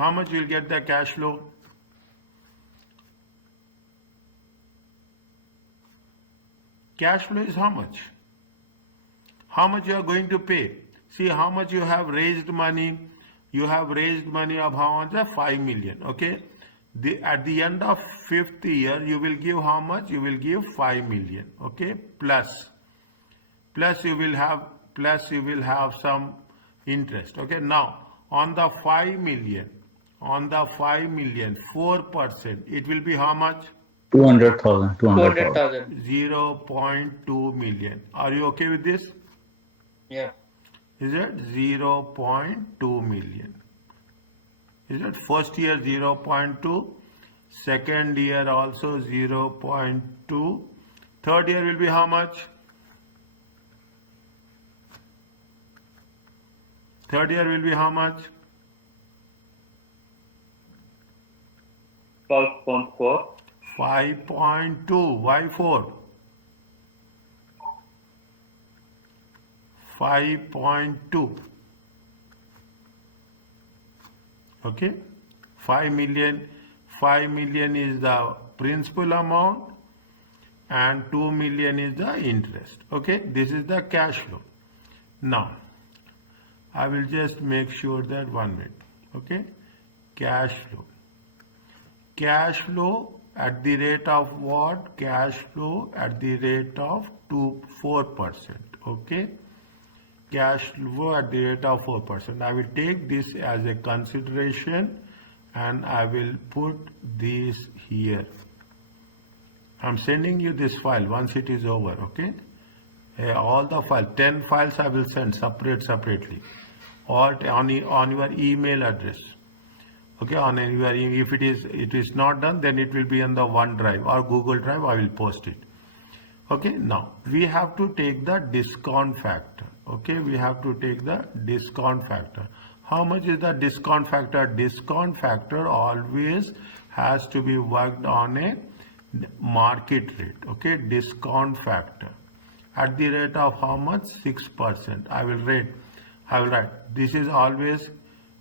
How much you'll get the cash flow? Cash flow is how much? How much you are going to pay? See how much you have raised money. You have raised money of how much? 5 million. Okay. At the end of 5th year, you will give how much? You will give 5 million. Okay. Plus you will have some interest. Okay. Now on the 5 million, 4%, it will be how much? 200,000. 0.2 million. Are you okay with this? Yeah. Is it 0.2 million? Is it first year 0.2, second year also 0.2, third year will be how much? Third year will be how much? 5.4. 5.2. Why 4? 5.2. Okay. 5 million is the principal amount and 2 million is the interest. Okay. This is the cash flow. Now I will just make sure that 1 minute. Okay. Cash flow at the rate of what? Cash flow at the rate of 4%. Okay. Cash flow at the rate of 4%. I will take this as a consideration and I will put this here. I'm sending you this file once it is over. Okay. All the files, 10 files I will send separately, all on your email address. Okay, if it is not done, then it will be on the OneDrive or Google Drive. I will post it. Okay, now we have to take the discount factor. Okay, we have to take the discount factor. How much is the discount factor? Discount factor always has to be worked on a market rate. Okay, discount factor at the rate of how much? 6%. I will write. This is always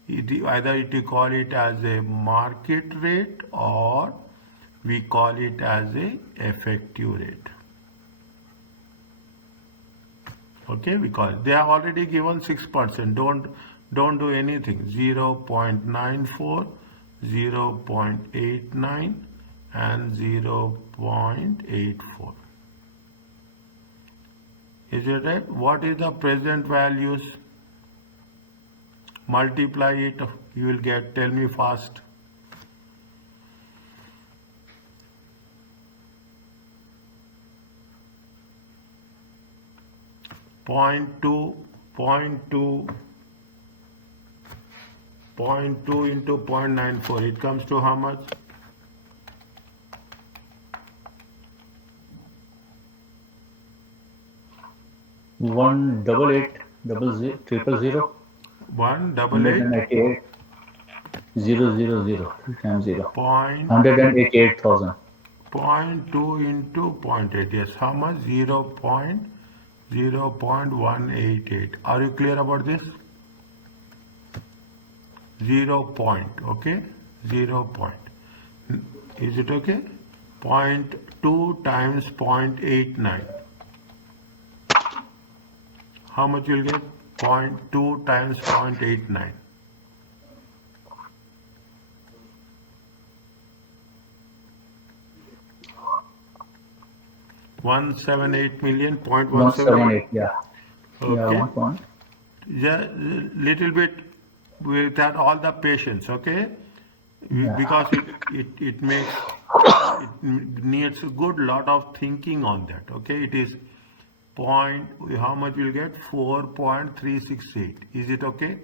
either you call it as a market rate or we call it as a effective rate. Okay, we call it. They have already given 6%. Don't do anything. 0.94, 0.89 and 0.84. Is it right? What is the present values? Multiply it, you will get, tell me fast. Point two into 0.94, it comes to how much? 188,000,000. 188 000 times 0. point 188,000. 0.2 into 0.8. Yes, how much? 0.188. Are you clear about this? 0 point. Okay, 0 point. Is it okay? 0.2 times 0.89. How much you'll get? 0.2 times 0.89. 178 million, 0.178. Yeah. Okay. Yeah, 1 point. Yeah, little bit with that, all the patience. Okay. Yeah. Because it makes, it needs a good lot of thinking on that. Okay. It is how much you'll get? 4.368. Is it okay?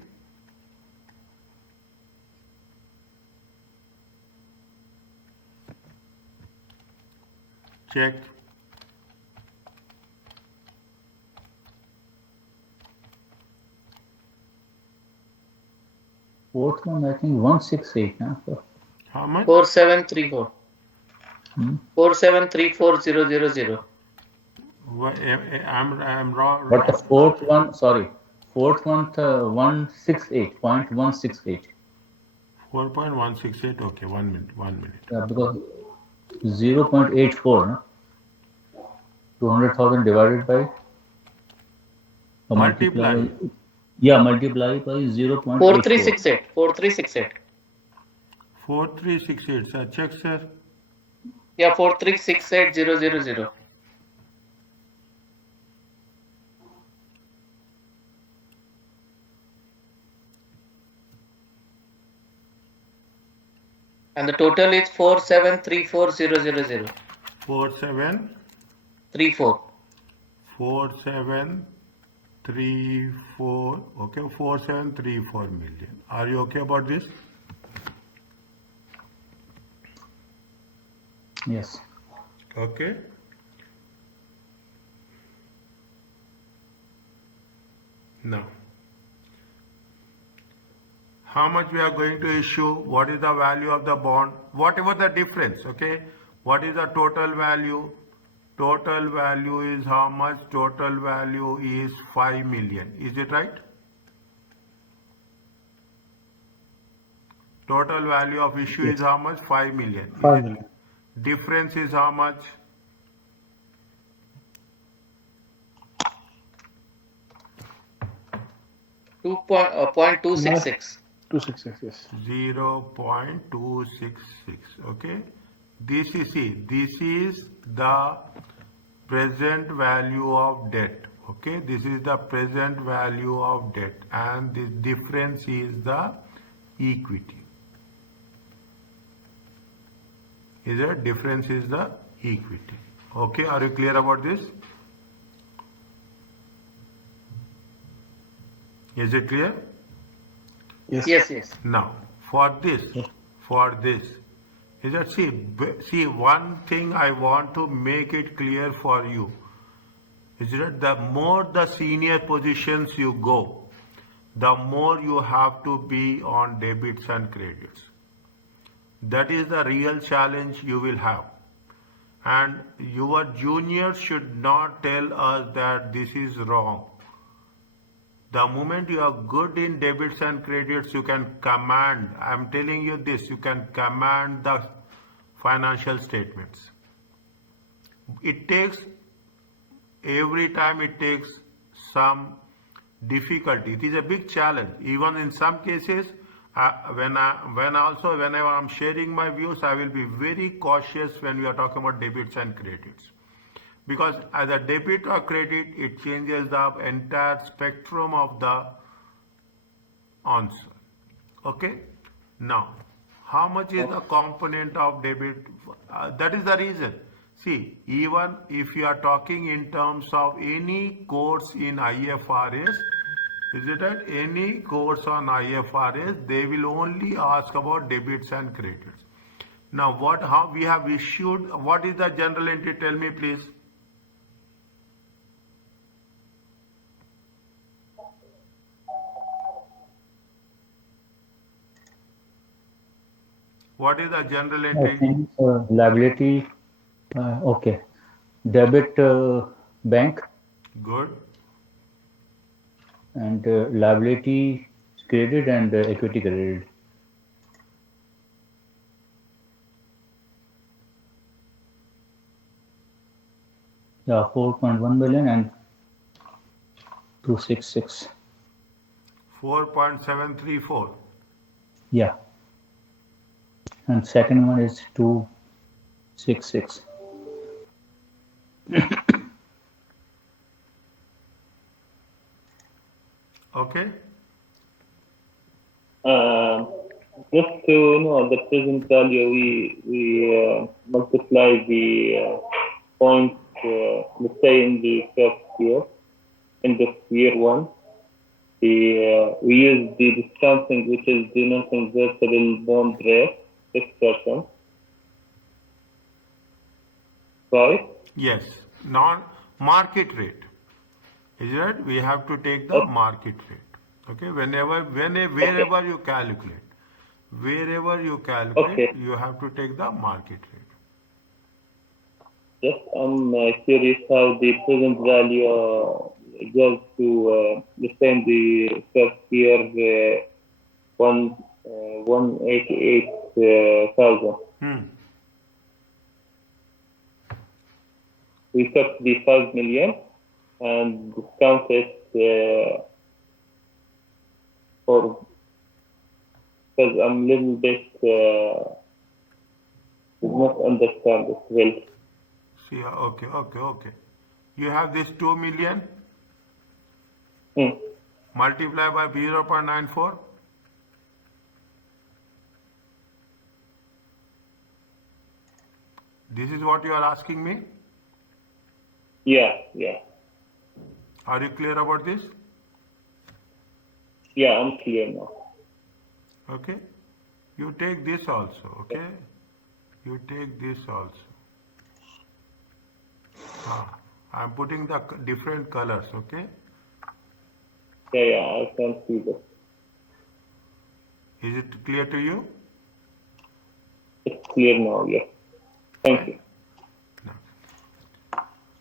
Check. Fourth one, I think 168. Huh? How much? 4734. 4734000. I'm wrong. But the fourth one, sorry, fourth one, 168.168. 4.168. Okay, 1 minute. Yeah, because 0.84, no? 200,000 divided by or Multiply. multiply by 0.84. 4368. 4368. 4368. Sir, check, sir. Yeah, 4368000. And the total is 4734000. 47. 34. 4734. Okay, 4734 million. Are you okay about this? Yes. Okay. Now, how much we are going to issue? What is the value of the bond? Whatever the difference, okay? What is the total value? Total value is how much? Total value is 5 million. Is it right? Total value of issue is how much? 5 million. Is 5 it- million. Difference is how much? Point 266. 266, yes. 0.266. Okay, this is the present value of debt. Okay, this is the present value of debt, and the difference is the equity. Is the difference is the equity. Okay, are you clear about this? Is it clear? Yes. Yes. Now, for this, is that see one thing I want to make it clear for you is that the more the senior positions you go, the more you have to be on debits and credits. That is the real challenge you will have. And your juniors should not tell us that this is wrong. The moment you are good in debits and credits, you can command, I'm telling you this, you can command the financial statements. It takes, every time it takes some difficulty. It is a big challenge. Even in some cases, whenever I'm sharing my views, I will be very cautious when we are talking about debits and credits. Because as a debit or credit, it changes the entire spectrum of the answer. Okay? Now, how much is the component of debit? That is the reason. See, even if you are talking in terms of any course in IFRS, is it right? Any course on IFRS, they will only ask about debits and credits. Now, how we have issued, what is the general entry? Tell me, please. What is the general I entry? think liability, okay. Debit bank Good. and liability credit and equity credit. Yeah, 4.1 million and 266. 4.734. Yeah. And second one is 266. Okay. Just to know the present value, we multiply the points, let's say in the first year, in the year one, we use the discounting, which is the non-convertible bond rate, 6%, right? Yes. Non-market rate. Is it right? We have to take the market rate. Okay. Wherever you calculate, Okay. you have to take the market rate. Yes, I'm curious how the present value goes to, let's say in the first year, 188,000. We took the 5 million and discount it for, because I'm a little bit did not understand it well. See, okay. You have this 2 million multiplied by 0.94. This is what you are asking me? Yeah. Are you clear about this? Yeah, I'm clear now. Okay. You take this also, okay? You take this also. I'm putting the different colors, okay? Yeah, I can see that. Is it clear to you? It's clear now, yeah. Thank you.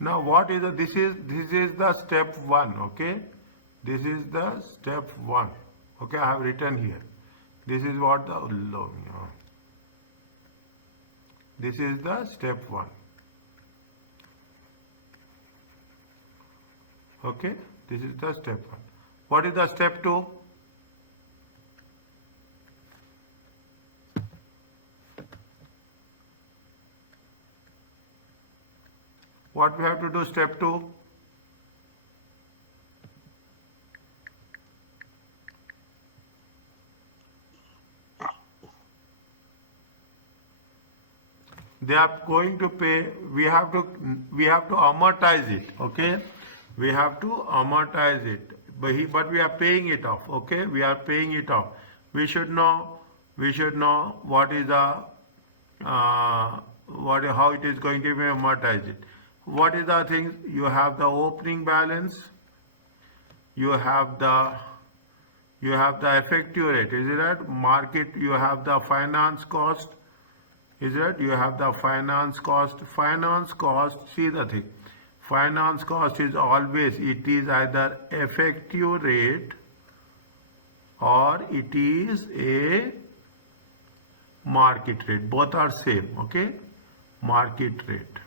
Now what is this is the step 1, okay? This is the step 1. Okay, I have written here. This is what this is the step 1. Okay, this is the step 1. What is the step 2? What we have to do, step 2? They are going to pay, we have to amortize it, okay? We have to amortize it, but we are paying it off, okay? We are paying it off. We should know what is the, how it is going to be amortized. What is the thing? You have the opening balance, you have the effective rate, is it right? Market, you have the finance cost, is it? You have the finance cost. Finance cost, see the thing. Finance cost is always, it is either effective rate or it is a market rate. Both are same, okay? Market rate.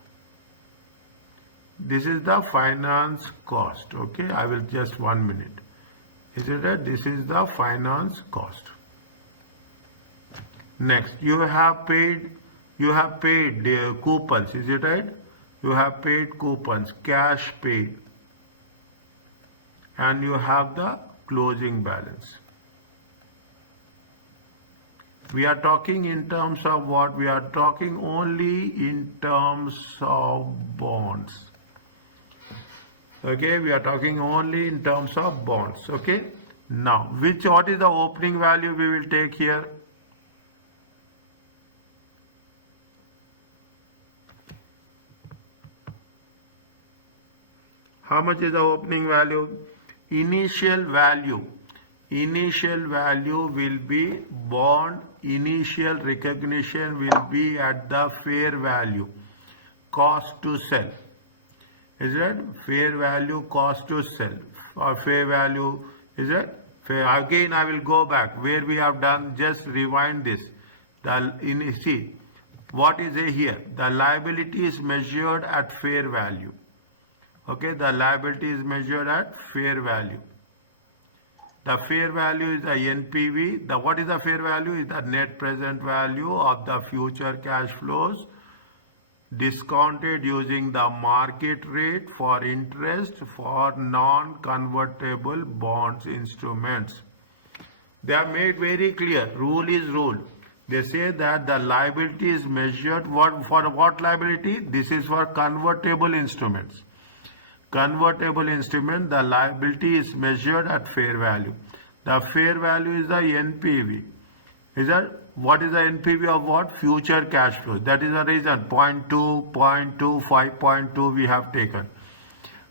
This is the finance cost, okay? I will just 1 minute. Is it right? This is the finance cost. Next, you have paid coupons, is it right? You have paid coupons, cash paid, and you have the closing balance. We are talking in terms of what? We are talking only in terms of bonds. Okay, we are talking only in terms of bonds. Okay, now what is the opening value we will take here? How much is the opening value? Initial value will be bond, initial recognition will be at the fair value, cost to sell. Is it? Fair value, cost to sell, or fair value, is it? Fair. Again, I will go back where we have done, just rewind this. See, what is here? The liability is measured at fair value. Okay, the liability is measured at fair value. The fair value is the NPV. What is the fair value? Is the net present value of the future cash flows discounted using the market rate for interest for non-convertible bonds instruments. They are made very clear. Rule is rule. They say that the liability is measured for what liability? This is for convertible instruments. Convertible instrument, the liability is measured at fair value. The fair value is the NPV. Is that what is the NPV of what? Future cash flows. That is the reason 0.2, 0.2, 5.2 we have taken.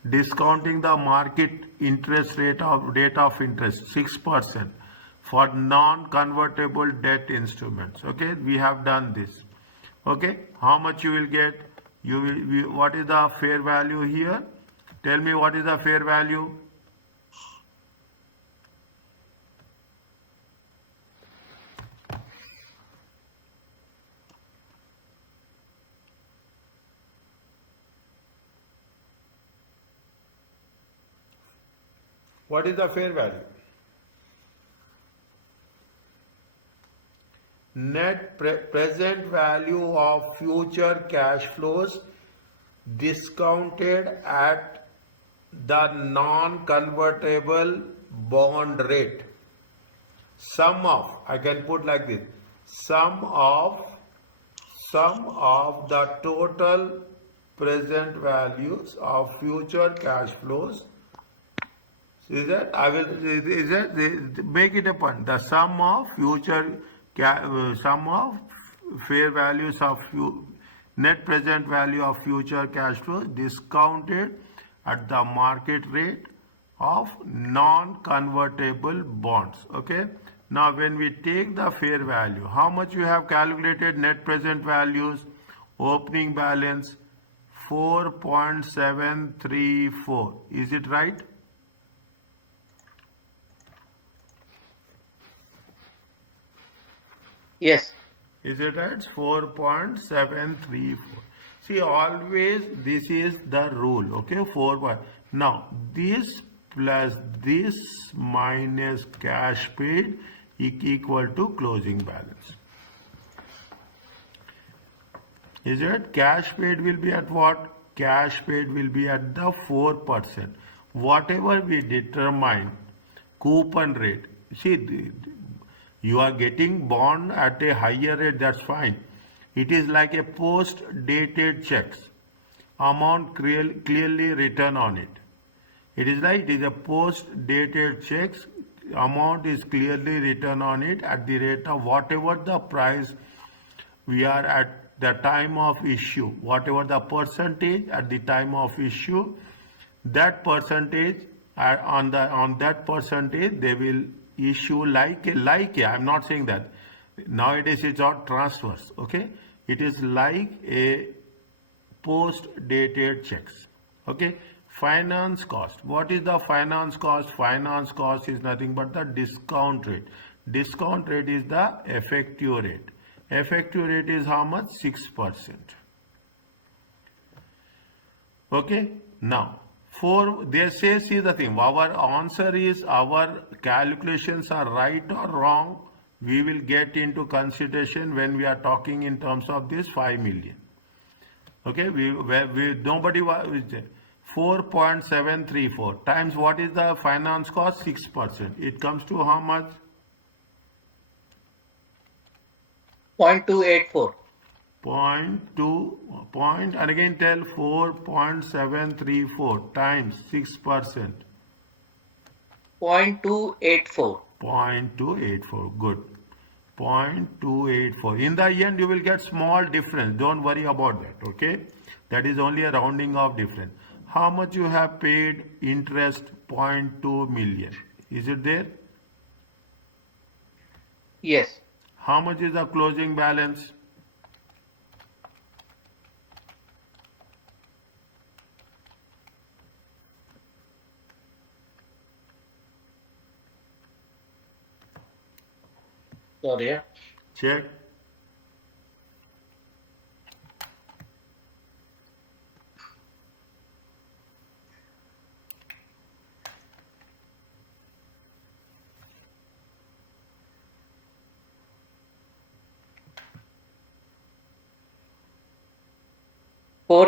Discounting the market interest rate of interest 6% for non-convertible debt instruments. Okay, we have done this. Okay, how much you will get? What is the fair value here? Tell me what is the fair value? What is the fair value? Net present value of future cash flows discounted at the non-convertible bond rate. Sum of, I can put like this, sum of the total present values of future cash flows. Is that I will is that make it a point. The sum of future sum of fair values of net present value of future cash flows discounted at the market rate of non-convertible bonds. Okay. Now when we take the fair value, how much you have calculated net present values? Opening balance 4.734. Is it right? Yes. Is it right? 4.734. See, always this is the rule. Okay, 4. Now, this plus this minus cash paid equal to closing balance. Is it? Cash paid will be at what? Cash paid will be at the 4%. Whatever we determine, coupon rate. See, you are getting bond at a higher rate, that's fine. It is like a post-dated checks. Amount clearly written on it. It is like it is a post-dated checks. Amount is clearly written on it at the rate of whatever the price we are at the time of issue, whatever the percentage at the time of issue, that percentage on that percentage they will issue like I'm not saying that nowadays it's not transfers. Okay, it is like a post dated checks. Okay, finance cost. What is the finance cost? Finance cost is nothing but the discount rate. Discount rate is the effective rate. Effective rate is how much? 6%. Okay, now they say, see the thing, our answer is, our calculations are right or wrong, we will get into consideration when we are talking in terms of this 5 million. Okay, nobody was 4.734 times what is the finance cost? 6%. It comes to how much? 0.284. And again tell 4.734 times 6%. 0.284. 0.284. Good. 0.284. In the end, you will get small difference. Don't worry about that. Okay. That is only a rounding off difference. How much you have paid interest? 0.2 million. Is it there? Yes. How much is the closing balance? Sorry. Yeah. Check. Four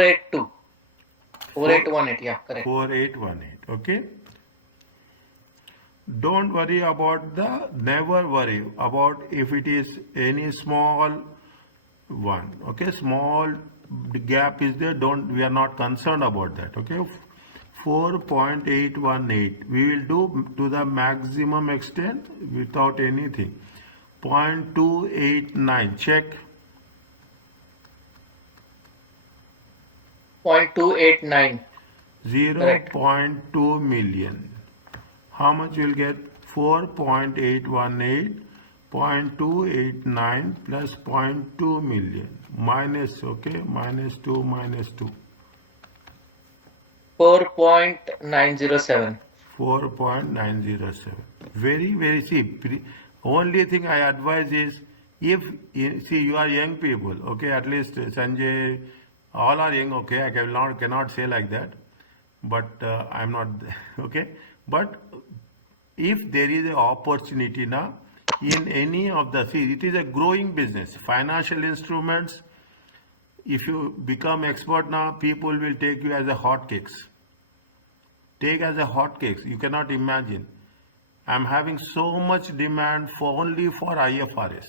4818. Yeah, correct. 4818. Okay. Don't worry about never worry about if it is any small one. Okay, small gap is there. We are not concerned about that. Okay, 4.818. We will do to the maximum extent without anything. 0.289. Check. 0.289. 0.2 million. How much you will get? 4.818, 0.289 plus 0.2 million. Minus, okay, minus 2, minus 2. 4.907. 4.907. Very, very cheap. Only thing I advise is, if, see, you are young people, okay, at least Sanjay, all are young, okay, I cannot say like that, but I'm not, okay, but if there is an opportunity now in any of the, see, it is a growing business. Financial instruments, if you become expert now, people will take you as a hotcakes. Take as a hotcakes. You cannot imagine. I'm having so much demand for only for IFRS.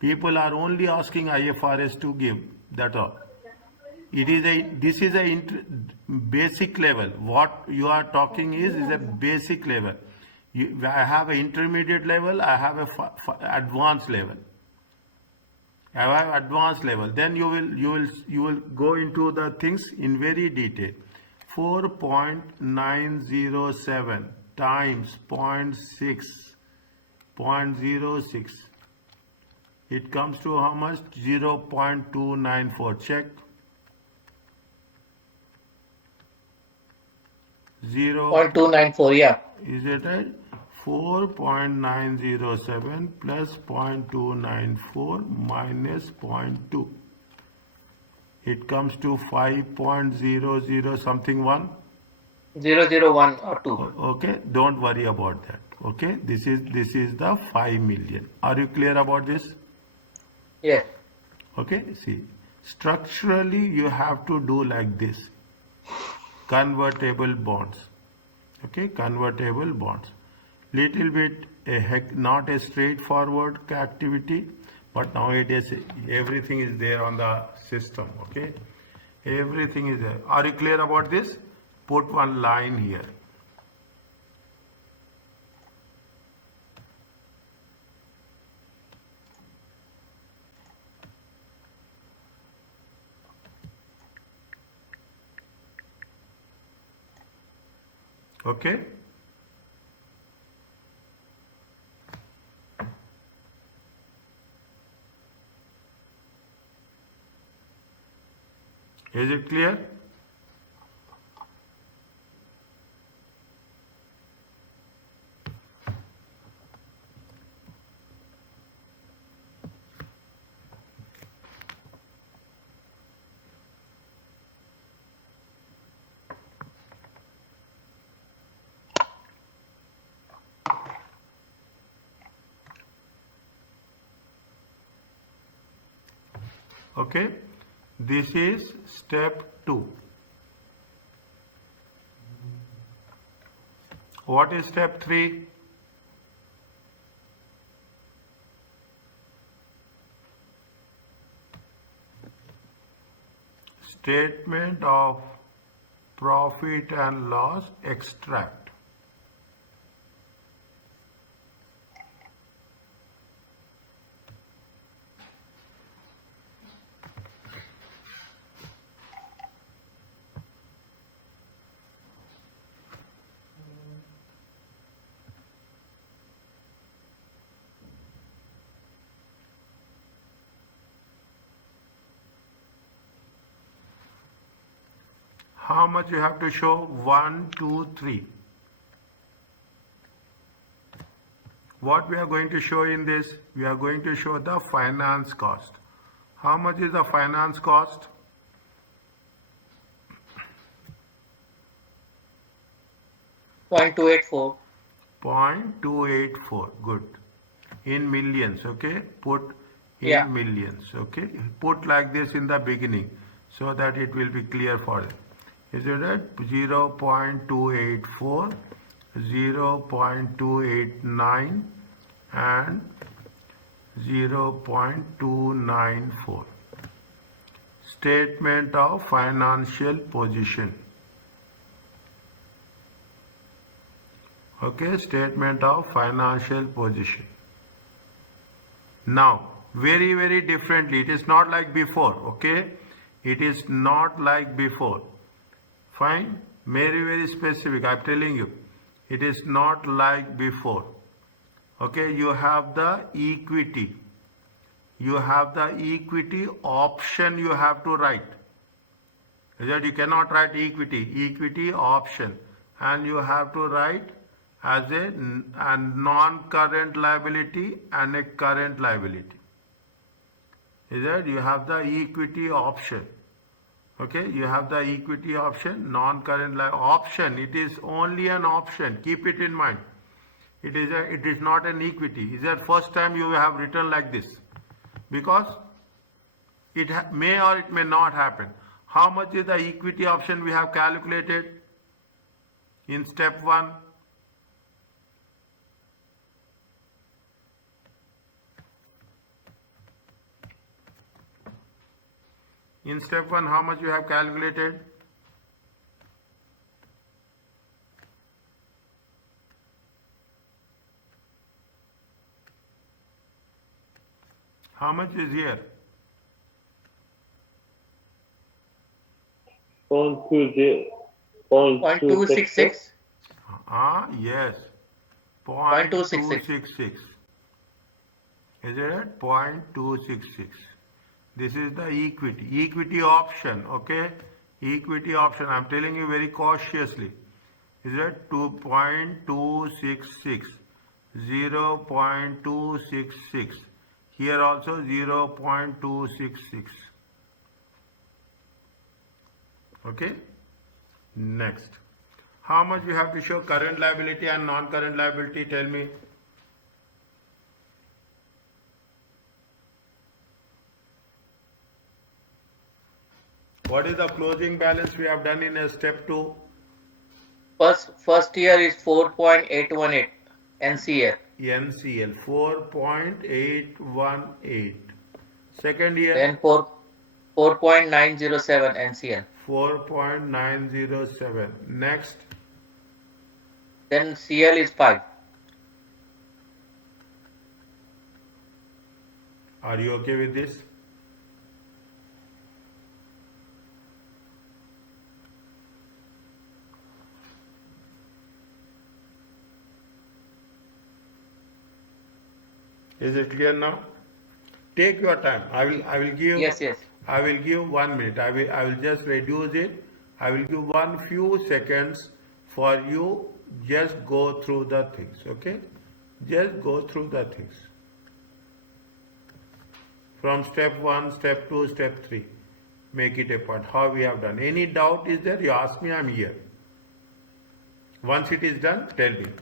People are only asking IFRS to give. That's all. This is a basic level. What you are talking is a basic level. I have an intermediate level. I have a advanced level. I have advanced level. Then you will go into the things in very detail. 4.907 times 0.06. It comes to how much? 0.294. Check. 0.294, yeah. Is it right? 4.907 plus 0.294 minus 0.2. It comes to 5.00 something 1. 001 or 2. Okay, don't worry about that. Okay, this is the 5 million. Are you clear about this? Yes. Okay, see, structurally you have to do like this. Convertible bonds. Okay, convertible bonds. Little bit not a straightforward activity, but nowadays everything is there on the system. Okay, everything is there. Are you clear about this? Put one line here. Okay. Is it clear? Okay, this is step 2. What is step 3? Statement of profit and loss extract. How much you have to show? 1, 2, 3. What we are going to show in this? We are going to show the finance cost. How much is the finance cost? .284. 0.284. Good. In millions, okay? Put in millions, okay? Put like this in the beginning so that it will be clear for you. Is it right? 0.284, 0.289 and 0.294. Statement of financial position. Okay, statement of financial position. Now, very, very differently. It is not like before, okay? It is not like before. Fine? Very, very specific. I'm telling you. It is not like before. Okay, you have the equity. You have the equity option you have to write. That you cannot write equity option. And you have to write as a non-current liability and a current liability. Is that you have the equity option. Okay, you have the equity option, non-current option. It is only an option. Keep it in mind. It is not an equity. Is that first time you have written like this? Because it may or it may not happen. How much is the equity option we have calculated in step 1? In step 1, how much you have calculated? How much is here? 0.266. Yes. 0.266. 0.266. Is it 0.266? This is the equity. Equity option, okay? Equity option, I'm telling you very cautiously. Is it 2.266? 0.266. Here also 0.266. Okay? Next. How much you have to show current liability and non-current liability? Tell me. What is the closing balance we have done in a step 2? First year is 4.818 NCL. NCL 4.818. Second year Then 4.907 NCL. 4.907. Next. Then CL is 5. Are you okay with this? Is it clear now? Take your time. I will give. Yes. I will give 1 minute. I will just reduce it. I will give few seconds for you. Just go through the things. Okay? Just go through the things. From step 1, step 2, step 3. Make it a point. How we have done. Any doubt is there? You ask me. I am here. Once it is done, tell me.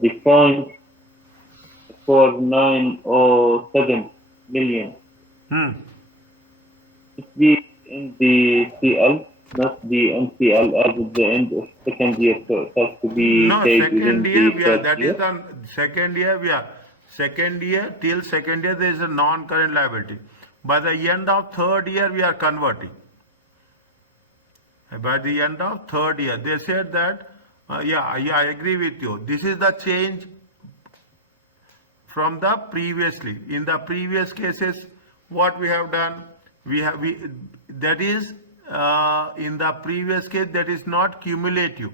The point 4.907 million. It's the in the CL, not the NCL as at the end of second year. So it has to be No, paid within second year the we are, first that year. is the second year we are. Second year, till second year there is a non-current liability. By the end of third year we are converting. By the end of third year, they said that, I agree with you. This is the change from the previously. In the previous cases, what we have done, that is, in the previous case, that is not cumulative.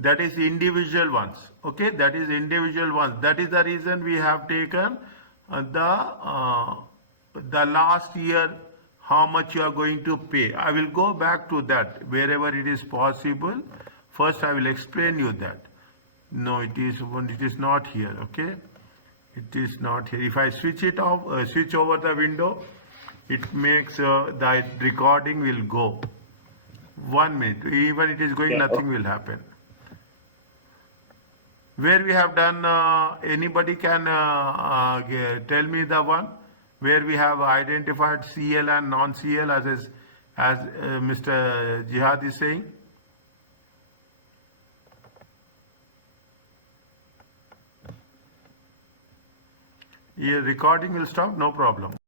That is individual ones. Okay, that is individual ones. That is the reason we have taken the last year, how much you are going to pay. I will go back to that wherever it is possible. First, I will explain you that. No, it is not here. Okay, it is not here. If I switch it off, switch over the window, it makes the recording will go. 1 minute. Even it is going, Yeah, nothing will happen. Where we have done, anybody can tell me the one where we have identified CL and non-CL as Mr. Jihad is saying? Yeah, recording will stop, no problem.